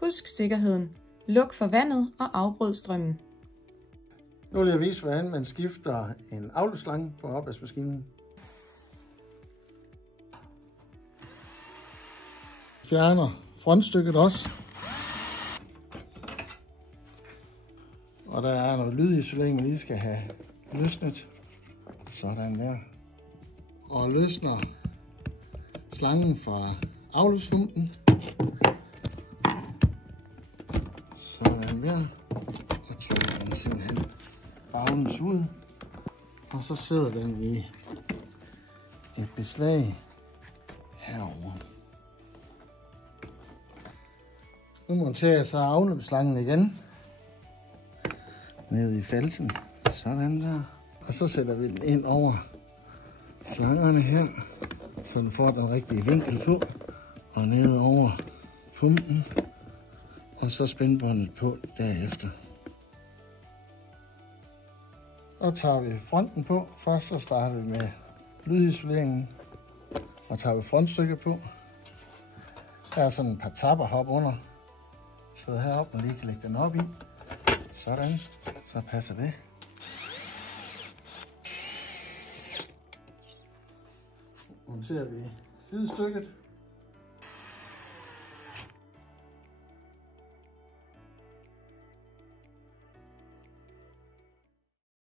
Husk sikkerheden. Luk for vandet og afbryd strømmen. Nu vil jeg vise, hvordan man skifter en afløbsslange på opvaskemaskinen. Fjerner frontstykket også. Og der er noget lydisolering, man lige skal have løsnet. Sådan der. Og løsner slangen fra afløbspumpen. Sådan der. Og trækker den simpelthen baglæns ud. Og så sidder den i et beslag herover. Nu monterer jeg så afløbsslangen igen. Ned i falsen. Sådan der. Og så sætter vi den ind over slangerne her, så den får den rigtige vinkel på. Og ned over pumpen. Og så spændbåndet på derefter. Og tager vi fronten på. Først så starter vi med lydisoleringen. Og tager vi frontstykket på. Der er sådan et par tapper hop under. Så heroppe, man lige kan lægge den op i. Sådan. Så passer det. Monterer vi sidestykket.